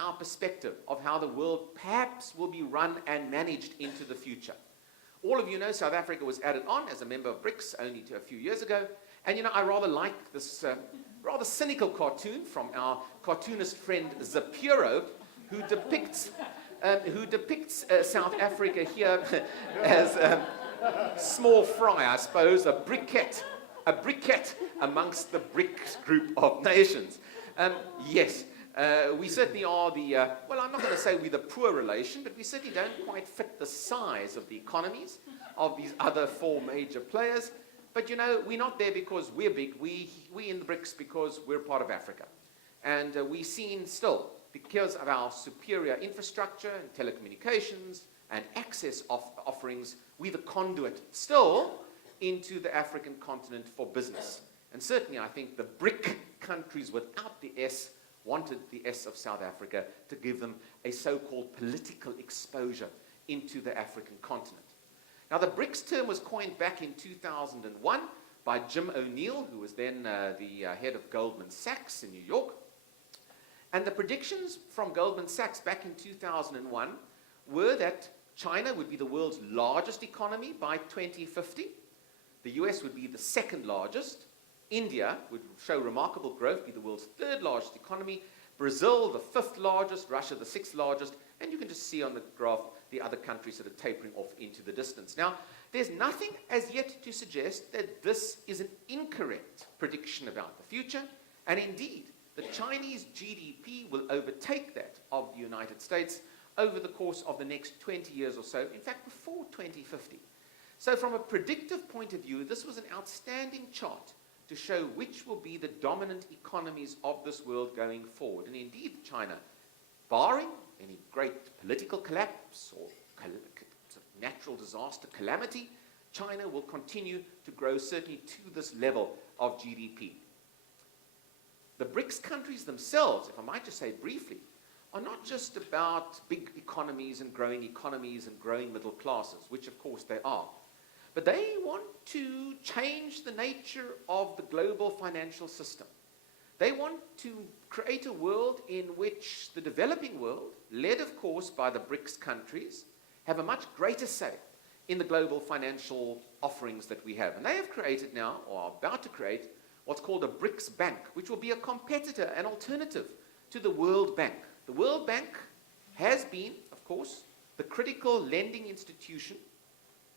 our perspective of how the world perhaps will be run and managed into the future. All of you know South Africa was added on as a member of BRICS only a few years ago. And I rather like this rather cynical cartoon from our cartoonist friend Zapiro, who depicts South Africa here as small fry, I suppose, a briquette amongst the BRICS group of nations. Yes, we certainly are well, I'm not going to say we're the poor relation, but we certainly don't quite fit the size of the economies of these other four major players. But we're not there because we're big. We're in the BRICS because we're part of Africa. And we're seen still, because of our superior infrastructure and telecommunications and access offerings, we're the conduit still into the African continent for business. And certainly I think the BRIC countries without the S wanted the S of South Africa to give them a so-called political exposure into the African continent. Now, the BRICS term was coined back in 2001 by Jim O'Neill, who was then the head of Goldman Sachs in New York. And the predictions from Goldman Sachs back in 2001 were that China would be the world's largest economy by 2050. The US would be the second largest. India would show remarkable growth, be the world's third largest economy. Brazil, the fifth largest. Russia, the sixth largest. And you can just see on the graph the other countries that are tapering off into the distance. Now, there's nothing as yet to suggest that this is an incorrect prediction about the future. And indeed, the Chinese GDP will overtake that of the United States over the course of the next 20 years or so, in fact, before 2050. So from a predictive point of view, this was an outstanding chart to show which will be the dominant economies of this world going forward. And indeed, China, barring any great political collapse or natural disaster calamity, China will continue to grow certainly to this level of GDP. The BRICS countries themselves, if I might just say briefly, are not just about big economies and growing middle classes, which of course they are, but they want to change the nature of the global financial system. They want to create a world in which the developing world, led of course by the BRICS countries, have a much greater say in the global financial offerings that we have. And they have created now, or are about to create, what's called a BRICS Bank, which will be a competitor, an alternative to the World Bank. The World Bank has been, of course, the critical lending institution,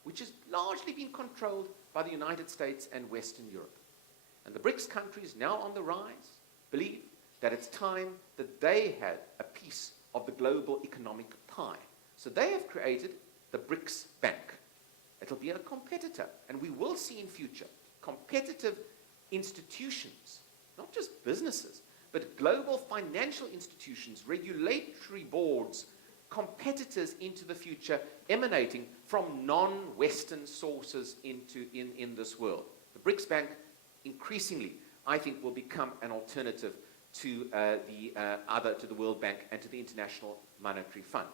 which has largely been controlled by the United States and Western Europe. And the BRICS countries, now on the rise, believe that it's time that they had a piece of the global economic pie. So they have created the BRICS Bank. It'll be a competitor, and we will see in future competitive institutions, not just businesses, but global financial institutions, regulatory boards, competitors into the future emanating from non-Western sources in this world. The BRICS Bank increasingly, I think, will become an alternative to the World Bank and to the International Monetary Fund.